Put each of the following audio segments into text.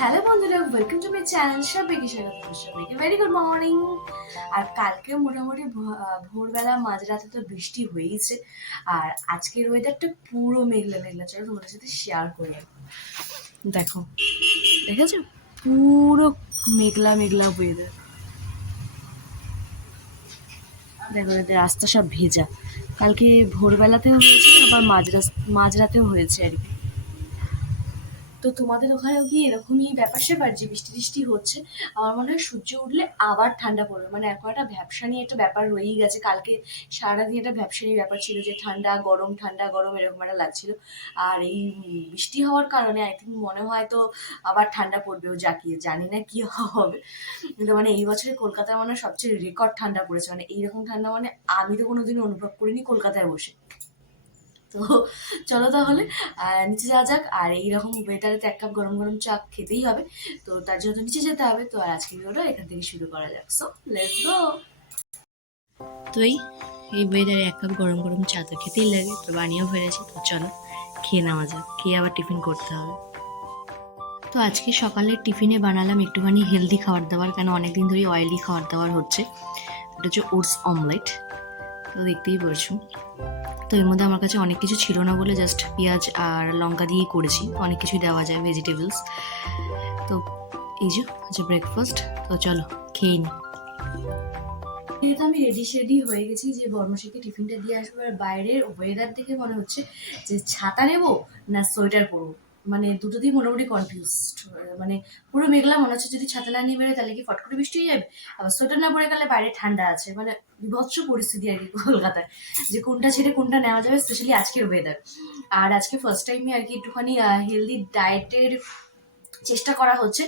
Hello বন্ধুরা welcome to my channel সবাইকে স্বাগত সবাইকে ভেরি গুড মর্নিং আর কালকে মোটামুটি ভোরবেলা, মাঝরাতে তো বৃষ্টি হয়েইছে। আর আজকের ওয়েদারটা পুরো মেঘলা মেঘলা। চলো তোমাদের সাথে শেয়ার করি। দেখো, দেখেছ? পুরো মেঘলা মেঘলা ওয়েদার দেখো রাস্তা সব ভেজা। কালকে ভোরবেলাতেও হয়েছে, আবার মাঝরাস মাঝরাতেও হয়েছে আর কি। তো তোমাদের ওখানেও কি এরকমই ব্যাপার স্যাপার যে বৃষ্টি টিষ্টি হচ্ছে? আমার মনে হয় সূর্য উঠলে আবার ঠান্ডা পড়বে। মানে এখন একটা ব্যবসা নিয়ে একটা ব্যাপার রয়েই গেছে। কালকে সারাদিন একটা ব্যবসা নিয়ে ব্যাপার ছিল যে ঠান্ডা, গরম ঠান্ডা, গরম এরকম একটা লাগছিল। আর এই বৃষ্টি হওয়ার কারণে আই থিঙ্ক মনে হয় তো আবার ঠান্ডা পড়বেও জাকিয়ে জানি না কি হবে। কিন্তু মানে এই বছরে কলকাতায় মানে সবচেয়ে রেকর্ড ঠান্ডা পড়েছে। মানে এইরকম ঠান্ডা মানে আমি তো কোনোদিনও অনুভব করিনি কলকাতায় বসে। তো চলো তাহলে নিচে যাওয়া যাক, আর এইরকম ওয়েদারে তো এক কাপ গরম গরম চা খেতেই হবে। তো তার জন্য তো নিচে যেতে হবে, তো আর আজকে ভিডিওটা এখান থেকে শুরু করা যাক। সো লেটস গো তো এই এই ওয়েদারে এক কাপ গরম গরম চা তো খেতেই লাগে, তো বানিয়েও ফেলেছি, তো চলো, খেয়ে নেওয়া যাক, খেয়ে আবার টিফিন করতে হবে। তো আজকে সকালে টিফিনে বানালাম একটুখানি হেলদি খাবার দাবার, কেন অনেকদিন ধরেই অয়েলি খাবার দাবার হচ্ছে, এটা হচ্ছে ওটস অমলেট তো দেখতেই পারছ। তো এর মধ্যে আমার কাছে অনেক কিছু ছিল না বলে জাস্ট পেঁয়াজ আর লঙ্কা দিয়েই করেছি। অনেক কিছুই দেওয়া যায় ভেজিটেবলস তো এই যে হচ্ছে ব্রেকফাস্ট তো চলো, খেয়ে নিই যেহেতু আমি রেডি শেডি হয়ে গেছি যে বর্মশীকে টিফিনটা দিয়ে আসব, আর বাইরের ওয়েদার দেখে মনে হচ্ছে যে ছাতা নেব না সোয়েটার পরবো। মানে দুটো দিয়ে মোটামুটি কনফিউজড মানে পুরো মেঘলা মনে হচ্ছে যদি ছাতা না নিয়ে বেরোয় তাহলে কি ফট করে বৃষ্টি হয়ে যাবে? আবার সোয়েটার না পরে গেলে বাইরে ঠান্ডা আছে মানে বিভৎস পরিস্থিতি আর কি কলকাতায় যে কোনটা ছেড়ে কোনটা নেওয়া যাবে স্পেশালি আজকের ওয়েদার আর আজকে ফার্স্ট টাইমে আর কি একটুখানি হেলদি ডায়েটের চেষ্টা করা হচ্ছে।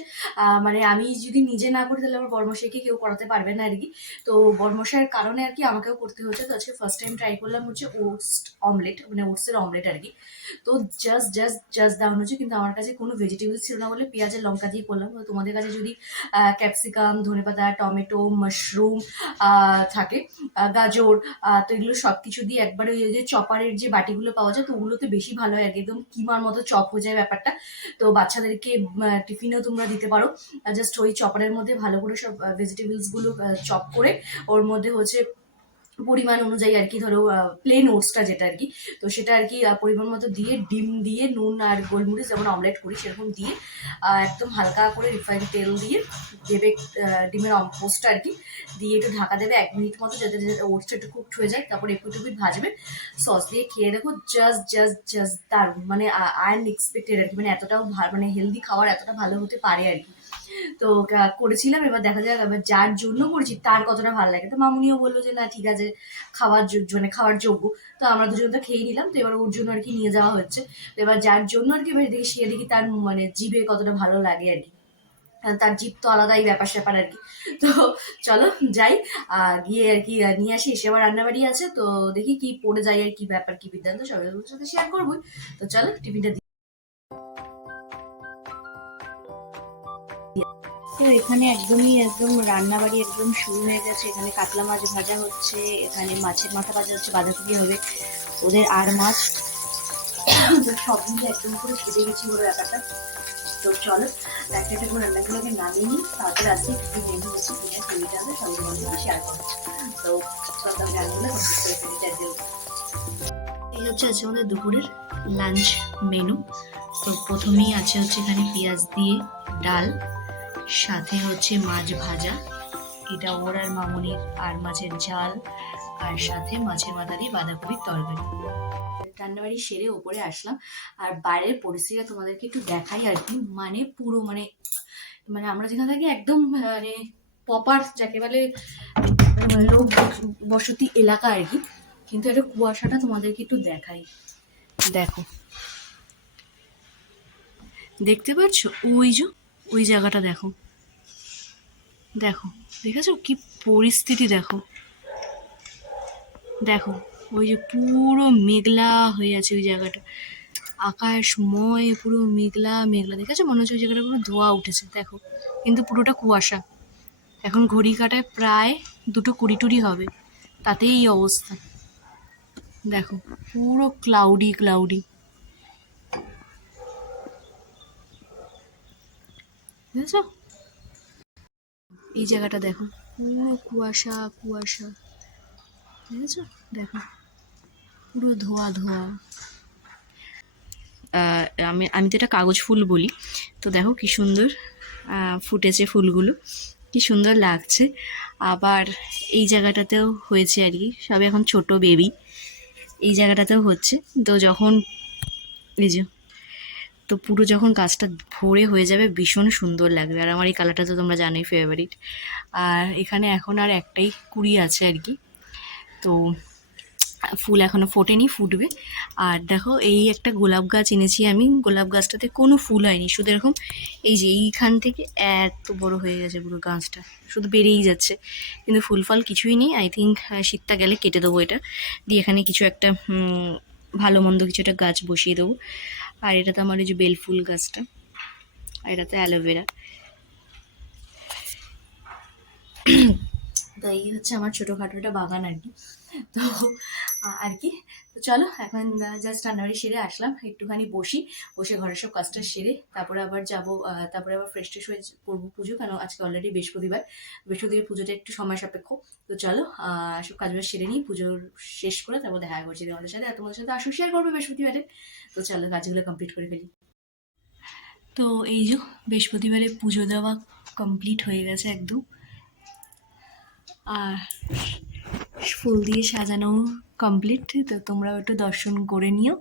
মানে আমি যদি নিজে না করি, তাহলে আমার বর্মশাইকে কেউ করাতে পারবে না আর কি। তো বর্মশাইয়ের কারণে আর কি আমাকেও করতে হচ্ছে। তো আজকে ফার্স্ট টাইম ট্রাই করলাম হচ্ছে ওটস অমলেট মানে ওটসের অমলেট আর কি। তো জাস্ট জাস্ট জাস্ট দাম হচ্ছে। কিন্তু আমার কাছে কোনো ভেজিটেবলস ছিল না বলে পেঁয়াজের লঙ্কা দিয়ে করলাম। তো তোমাদের কাছে যদি ক্যাপসিকাম ধনেপাতা, টমেটো মাশরুম থাকে গাজর তো এগুলো সব কিছু দিয়ে একবারে ওই যে চপারের যে বাটিগুলো পাওয়া যায়, তো ওগুলোতে বেশি ভালো হয় আর কি। একদম কিমার মতো চপ হয়ে যায় ব্যাপারটা। তো বাচ্চাদেরকে টিফিনেও তোমরা দিতে পারো। জাস্ট ওই চপারের মধ্যে ভালো করে সব ভেজিটেবলসগুলো চপ করে, ওর মধ্যে হচ্ছে পরিমাণ অনুযায়ী আর কি, ধরো প্লেন ওটসটা যেটা আর কি, তো সেটা আর কি পরিমাণ মতো দিয়ে ডিম দিয়ে নুন আর গোলমরিচ যেমন অমলেট করি সেরকম দিয়ে একদম হালকা করে রিফাইন তেল দিয়ে দেবে ডিমের পোস্টটা আর কি, দিয়ে একটু ঢাকা দেবে এক মিনিট মতো যাতে ওটসটা একটু কুকড হয়ে যায়, তারপর একটু একটু ভাজবে সস দিয়ে খেয়ে দেখো জাস্ট জাস্ট জাস্ট দারুণ মানে আই এক্সপেক্টেড আর কি মানে এতটাও ভালো মানে হেলদি খাবার এতটা ভালো হতে পারে আর কি। তো করেছিলাম, এবার দেখা যাক, এবার যার জন্য করেছি, তার কতটা ভালো লাগে। তো মামুনিও বলল যে, না, ঠিক আছে, খাওয়ার মানে খাওয়ার যোগ্য। তো আমরা দুজন তো খেয়ে নিলাম, তো এবার ওর জন্য আর কি নিয়ে যাওয়া হচ্ছে। তো এবার যার জন্য আর কি, এবার দেখি সে দেখি তার মানে জিভে কতটা ভালো লাগে আর কি। তার জিভ তো আলাদাই ব্যাপার স্যাপার আর কি। তো চলো, যাই গিয়ে আর কি নিয়ে আসি, এসে আবার রান্নাবাড়ি আছে, তো দেখি কি পড়ে যায় আর কি ব্যাপার, কি বিদ্যান্ত সবাই সাথে শেয়ার করবোই। তো চলো, টিফিনটা তো এখানে একদমই একদম রান্নাবাড়ি একদম শুরু হয়ে গেছে। এখানে কাতলা মাছ ভাজা হচ্ছে, এখানে মাছের মাথা ভাজা হচ্ছে, বাঁধাকপি হবে, ওদের আর মাছ। তো সব মিলে একদম করে খেতে গেছি বলে ব্যাপারটা। তো চলো, একটা একটা করে রান্নাগুলোকে নামিয়ে নিই, তারপরে আজকে কি মেনু হচ্ছে কিনা ছবিটা হবে, সবাই করো তো আমি রান্নাগুলো কমপ্লিট করে এই হচ্ছে আজকে আমাদের দুপুরের লাঞ্চ মেনু তো প্রথমেই আছে হচ্ছে এখানে পেঁয়াজ দিয়ে ডাল। সাথে হচ্ছে মাছ ভাজা। এটা ওর আর মামুনির আর মাছের ঝাল। আর সাথে মাছের মাথা দিয়ে বাঁধাকপির তরকারি। রান্নাবাড়ি সেরে ওপরে আসলাম। আর বাইরের পরিস্থিতিটা তোমাদেরকে একটু দেখাই আর কি। মানে পুরো মানে মানে আমরা যেখানে থাকি একদম মানে পপার যাকে বলে লোক বস- বসতি এলাকা আর কি। কিন্তু এটা কুয়াশাটা তোমাদেরকে একটু দেখাই। দেখো। দেখতে পাচ্ছ? ওই যে ওই জায়গাটা দেখো। দেখো, দেখেছ? কি পরিস্থিতি দেখো। দেখো, ওই যে পুরো মেঘলা হয়ে আছে ওই জায়গাটা। আকাশ আকাশময়, পুরো মেঘলা মেঘলা। দেখেছ? মনে হচ্ছে ওই জায়গাটা পুরো ধোয়া উঠেছে। দেখো, কিন্তু পুরোটা কুয়াশা। এখন ঘড়ি কাটায় প্রায় দুটো কুড়ি টুড়ি হবে। তাতেই এই অবস্থা। দেখো, পুরো ক্লাউডি ক্লাউডি বুঝেছ? এই জায়গাটা দেখো। পুরো কুয়াশা কুয়াশা। বুঝেছ? দেখো। পুরো ধোয়া ধোয়া। আমি আমি তো এটা কাগজ ফুল বলি। তো দেখো কি সুন্দর ফুটেছে ফুলগুলো। কি সুন্দর লাগছে। আবার এই জায়গাটাতেও হয়েছে আর কি। সবে এখন ছোট বেবি এই জায়গাটাতেও হচ্ছে। তো যখন এই যে তো পুরো যখন গাছটা ভরে হয়ে যাবে ভীষণ সুন্দর লাগবে। আর আমার এই কালারটা তো তোমরা জানোই ফেভারিট আর এখানে এখন আর একটাই কুড়ি আছে আর কি। তো ফুল এখনও ফোটেনি, ফুটবে। আর দেখো এই একটা গোলাপ গাছ এনেছি আমি। গোলাপ গাছটাতে কোনো ফুল হয়নি। শুধু এরকম এই যে এইখান থেকে এত বড় হয়ে গেছে পুরো গাছটা। শুধু বেড়েই যাচ্ছে। কিন্তু ফুল ফল কিছুই নেই। আই থিঙ্ক শীতটা গেলে কেটে দেবো এটা। দিয়ে এখানে কিছু একটা ভালো মন্দ কিছু একটা গাছ বসিয়ে দেবো। আর এটা তো আমার এই যে বেলফুল গাছটা, আর এটা তো অ্যালোভেরা তো এই হচ্ছে আমার ছোটোখাটো একটা বাগান আর কি। তো আর কি তো চলো, এখন জাস্ট রান্নাবাড়ি সেরে আসলাম, একটুখানি বসি, বসে ঘরের সব কাজটা সেরে, তারপরে আবার যাব তারপরে আবার ফ্রেশ ট্রেশ হয়ে করব পুজো কারণ আজকে অলরেডি বৃহস্পতিবার। বৃহস্পতিবার পুজোটা একটু সময় সাপেক্ষ। তো চলো সব কাজবাজ সেরে নিই পুজোর শেষ করে তারপর দেখা করছি তোমাদের সাথে। আর তোমাদের সাথে আসো শেয়ার করবে বৃহস্পতিবারে। তো চলো, কাজগুলো কমপ্লিট করে ফেলি। তো এই যে, বৃহস্পতিবারে পুজো দেওয়া কমপ্লিট হয়ে গেছে একদম। আর ফুল দিয়ে সাজানো কমপ্লিট তো তোমরাও একটু দর্শন করে নিও।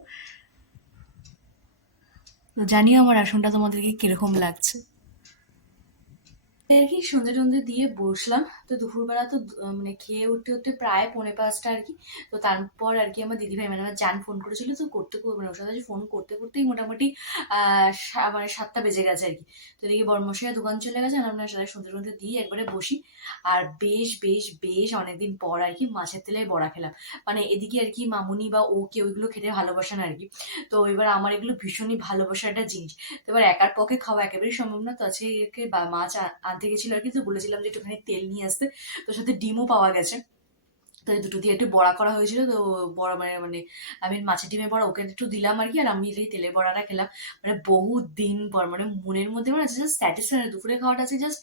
তো জানিও আমার আসনটা তোমাদেরকে কীরকম লাগছে। আর কি সন্ধে টন্ধে দিয়ে বসলাম। তো দুপুরবেলা তো মানে খেয়ে উঠতে উঠতে প্রায় পৌনে পাঁচটা আর কি তো তারপর আর কি আমার দিদিভাই মানে আমার জান ফোন করেছিল। তো করতে করতে মানে ওর সাথে ফোন করতে করতেই মোটামুটি মানে সাতটা বেজে গেছে আর কি তো এদিকে বর্মশাইয়া দোকান চলে গেছে। আমরা সাথে সন্ধে টন্ধে দিয়ে একবারে বসি। আর বেশ বেশ বেশ অনেকদিন পর আর কি মাছের তেলে বড়া খেলাম। মানে এদিকে আর কি মামুনি বা ও কেউ এগুলো খেতে ভালোবাসে না আর কি তো এবার আমার এগুলো ভীষণই ভালোবাসার একটা জিনিস। তো এবার একার পক্ষে খাওয়া একেবারেই সম্ভব না। তো বা, মাছ আনতে গেছিল আর কি, তো বলেছিলাম যে একটুখানি তেল নিয়ে আসতে। তো সাথে ডিমও পাওয়া গেছে। তো দুটো দিয়ে একটু বড়া করা হয়েছিল, তো বড়া মানে মানে আমি মাছের ডিমের বড়া ওকে একটু দিলাম আর কি, আর আমি এই তেলের বড়াটা খেলাম। মানে বহু দিন পর মানে মনের মধ্যে মানে জাস্ট স্যাটিসফাই দুপুরে খাওয়াটা আছে জাস্ট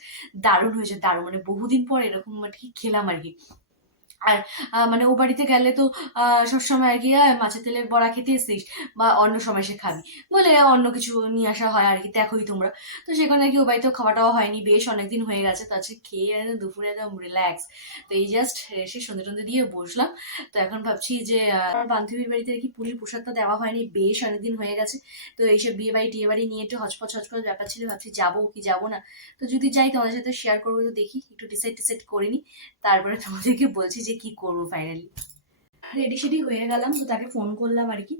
দারুণ হয়েছে, দারুণ। মানে বহুদিন পর এরকম আর কি খেলাম আর কি। আর মানে ও বাড়িতে গেলে তো সবসময় আর কি মাছের তেলের বড়া খেতে এসছিস বা অন্য সময় সে খাবি। বলে অন্য কিছু নিয়ে আসা হয় আর কি, দেখোই তোমরা। তো সেখানে আর কি ও বাড়িতেও খাওয়াটাও হয়নি, বেশ অনেকদিন হয়ে গেছে, তো খেয়ে দুপুরে একদম রিল্যাক্স তো এই জাস্ট এসে সন্ধে টন্ধে দিয়ে বসলাম। তো এখন ভাবছি যে আমার বান্ধবীর বাড়িতে আর কি পুরীর প্রসাদটা দেওয়া হয়নি, বেশ অনেকদিন হয়ে গেছে। তো এইসব বিয়ে বাড়ি টিয়ে বাড়ি নিয়ে একটু হচপচ হচপচ ব্যাপার ছিল, ভাবছি যাব কি যাব না। তো যদি যাই তোমাদের সাথে শেয়ার করব তো দেখি, একটু ডিসাইড টিসাইড করিনি তারপরে তোমাদেরকে বলছি যে কি করব ফাইনালি রেডি সেডি হয়ে গেলাম, তো তাকে ফোন করলাম আর কি।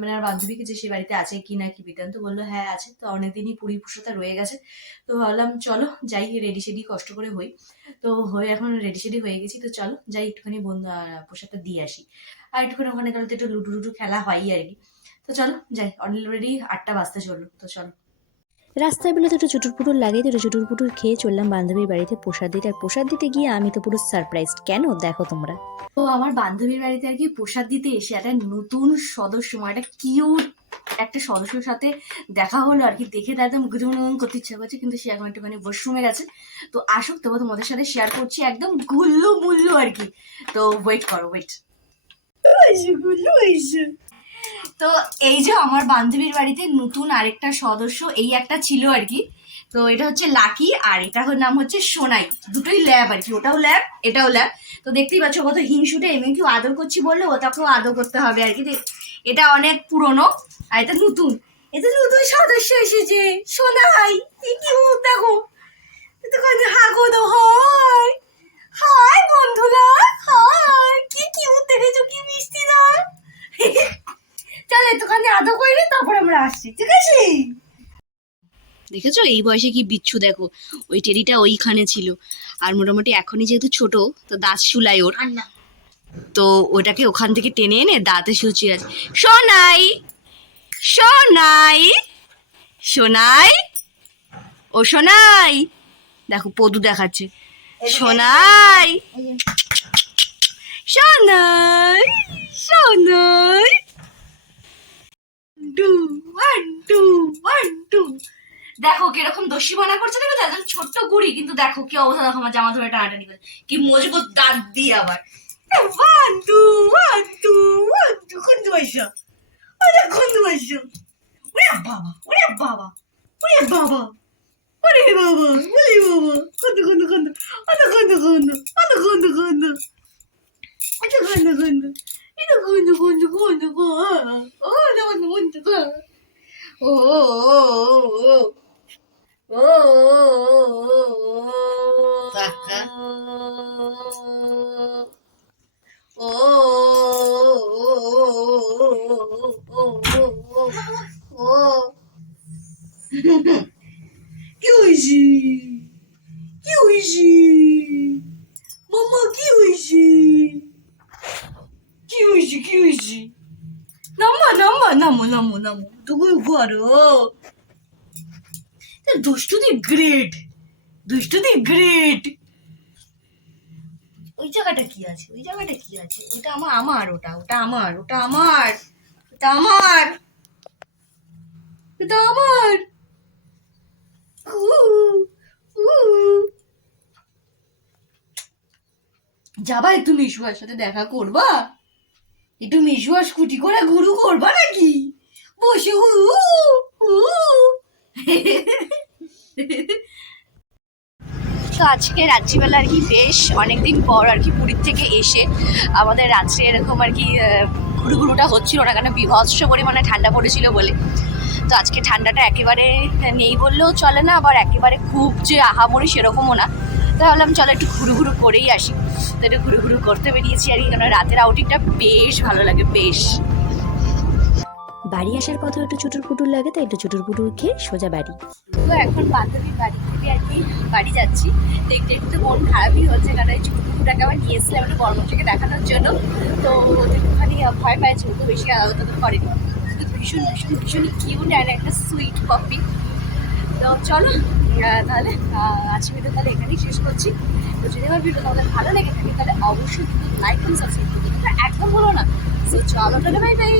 মানে আমার বান্ধবীকে যে সে বাড়িতে আছে কি না কি বিতান তো বলল হ্যাঁ আছে। তো অনেকদিনই পুরী পুষোটা রয়ে গেছে। তো ভাবলাম, চলো, যাই, রেডি সেডি কষ্ট করে হই। তো হয়ে এখন রেডি সেডি হয়ে গেছি, তো চলো, যাই, একটুখানি বন্ধু পোশাকটা দিয়ে আসি। আর একটুখানি ওখানে গেলে তো একটু লুডু লুডু খেলা হয়ই আর কি। তো চলো, যাই অলরেডি আটটা বাজতে চলল, তো চলো। রাস্তায় বেরোতে একটু চুটুর পুটুর লাগে তো একটু চুটুর পুটুর খেয়ে চললাম বান্ধবীর বাড়িতে প্রসাদ দিতে। আর প্রসাদ দিতে গিয়ে আমি তো পুরো সারপ্রাইজ কেন? দেখো তোমরা। তো আমার বান্ধবীর বাড়িতে আর কি প্রসাদ দিতে এসে একটা নতুন সদস্য মানে একটা কিউট একটা সদস্যর সাথে দেখা হলো আর কি। দেখে তার একদম গুজুন করতে ইচ্ছা করছে কিন্তু সে এখন একটুখানি ওয়াশরুমে গেছে। তো আসুক তবে তোমাদের সাথে শেয়ার করছি একদম গুল্লু মুল্লু আর কি। তো ওয়েট করো ওয়েট তো এই যে আমার বান্ধবীর বাড়িতে নতুন আরেকটা সদস্য, এই একটা ছিল আর কি। তো এটা হচ্ছে লাকি আর এটা নাম হচ্ছে সোনাই। দুটোই ল্যাব আর কি, ওটাও ল্যাব, এটাও ল্যাব। তো দেখতেই পাচ্ছ কত হিংসুটে, এমনি কেউ আদর করছি বললে ওটাকেও আদর করতে হবে আর কি। এটা অনেক পুরনো আর এটা নতুন। এটা নতুন সদস্য এসেছে, সোনাই কি দেখো? কাজে হাগো তো হয় হাই বন্ধুরা, হাই, কি কিউট দেখেছ, কি মিষ্টি না? তারপর আমরা আসছি। ঠিক আছে? দেখেছ? এই বয়সে কি বিচ্ছু দেখো। ওই টেরিটা ওইখানে ছিল। আর মোটামুটি এখনই যেহেতু ছোট তো দাঁত শুলাই ওর। তো ওটাকে ওখান থেকে টেনে এনে দাঁতে শুচি আছে। সোনাই! সোনাই! সোনাই! ও সোনাই! দেখো পদু দেখাচ্ছে। Sonai! Sonai! Sonai! Two one two one two দেখো কীরকম দস্যি বানা করছে দেখো একদম ছোট্ট গুড়ি, কিন্তু দেখো কি অবস্থা, দেখো আমার জামা ধরে টানাটানি করে। কি মজবুত দাঁত দিয়ে আবার। One two one two one two কোন দুয়াইশো ওটা কোন দুয়াইশো ওরে বাবা ওরে বাবা ওরে বাবা ওরে বাবা ওরে বাবা। কোন কোন কোন কোন কোন কোন কোন কোন কোন কোন কোন কোন কোন ও না কোন ও কাকা। ও কি হয়েছে কি হয়েছে মামা কি হয়েছে কি হয়েছে কি হয়েছে নামা নামা নামো নামো নামো তুমি ঘরো দুষ্টুদি গ্রেট দুষ্টুদি গ্রেট ওই জায়গাটা কি আছে ওই জায়গাটা কি আছে ওটা আমার আমার ওটা ওটা আমার ওটা আমার ওটা আমার ওটা আমার উ, উ। যাবা একটু মিশুয়ার সাথে দেখা করবা একটু মিশুয়া স্কুটি করে ঘুরু করবা নাকি? বসে। তো আজকে রাত্রিবেলা আর কি বেশ অনেকদিন পর আর কি পুরীর থেকে এসে আমাদের রাত্রে এরকম আর কি ঘুরু ঘুরুটা হচ্ছিল না, কেন বিভৎস পরিমাণে ঠান্ডা পড়েছিল বলে। তো আজকে ঠান্ডাটা একেবারে নেই বললেও চলে না, আবার একেবারে খুব যে আহামরি সেরকমও না। তো ভাবলাম চলো একটু ঘুরু ঘুরু করেই আসি। তো একটু ঘুরু ঘুরু করতে বেরিয়েছি আর কি কারণ রাতের আউটিংটা বেশ ভালো লাগে বেশ। বাড়ি আসার পথে একটু চুটুর পুটুর লাগে তাই একটু চুটুর পুটুর খেয়ে সোজা বাড়ি। তো এখন বান্ধবীর বাড়ি থেকে আর কি বাড়ি যাচ্ছি। দেখতে একটু মন খারাপই হচ্ছে কারণ এই চুটুকুটাকে আবার নিয়ে এসেছিলাম একটু বর্মশাকে দেখানোর জন্য। তো তো একটুখানি ভয় পাইছে ও তো বেশি আলাদা তো করেনি। কিন্তু ভীষণ ভীষণ ভীষণ কিউট আর একটা সুইট কপি তো চলো তাহলে আজকে ভিডিও তাহলে এখানেই শেষ করছি। তো যদি আমার ভিডিও তোমাদের ভালো লেগে থাকে, তাহলে অবশ্যই কিন্তু লাইক এবং সাবস্ক্রাইব করতে একদম ভুলো না। সো চলো তাহলে বাই বাই